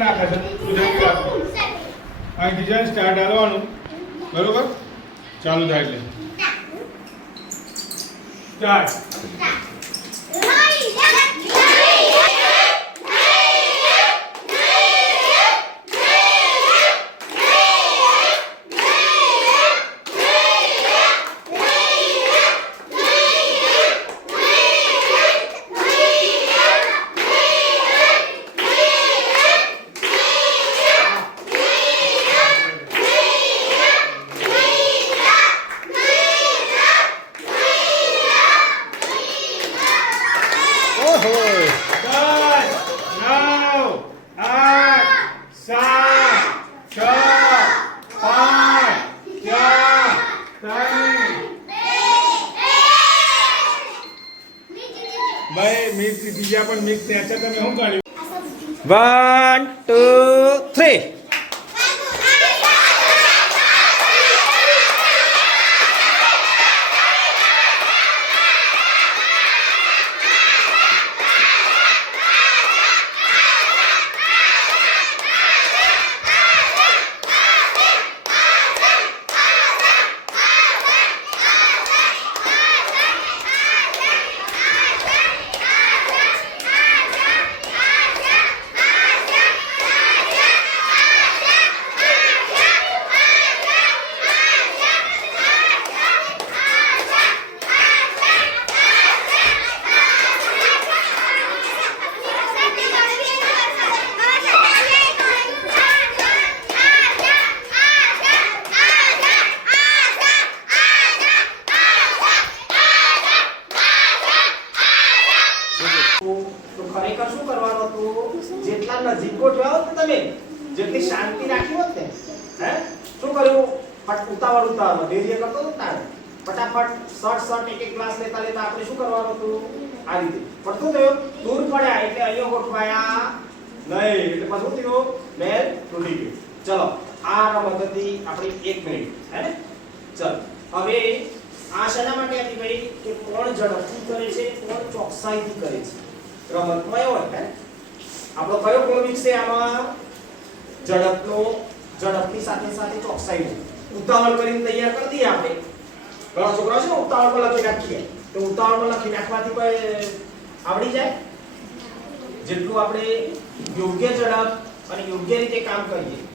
નાખે છે ગુજરાતી વાતમાં અહીંથી જાય સ્ટાર્ટ હાલવાનું બરોબર ચાલુ થાય એટલે સ્ટાર્ટ ભાઈ મિક્સ બીજા પણ મિક્સ ત્યાં છે તમે શું કાઢ્યું 1 2 3 તો ખરેખર શું કરવાનું હતું જેટલા નજીક ગોઠવ્યા હોત ને તમે જેટલી શાંતિ રાખી હોત ને હે શું કર્યું ઉતાવળ ધૈર્ય કરતો હતો તાર ફટાફટ શોર્ટ એક એક ક્લાસ લેતા આપણે શું કરવાનું હતું આ રીતે પણ શું થયું દૂર પડ્યા એટલે અહીંયા ગોઠવાયા નહીં એટલે પછી શું થયું બેલ તૂટી ગયું ચલો આ રમત હતી આપણી 1 મિનિટ હે ને ચલો હવે આ શેના માટે હતી ભાઈ કે કોણ ઝડપથી કરે છે કોણ ચોકસાઈથી કરે છે રમતમાં એવો હે આપણો કયો ગુણ વિકસે આમાં ઝડપની સાથે સાથે ચોકસાઈનો ઉતાવળ કરીને તૈયાર કરી દઈએ આપણે ઘણા છોકરાઓ છે ને ઉતાવળમાં લખી નાખીએ તો ઉતાવળમાં લખી નાખવાથી કોઈ આવડી જાય જેટલું આપણે યોગ્ય ઝડપ અને યોગ્ય રીતે કામ કરીએ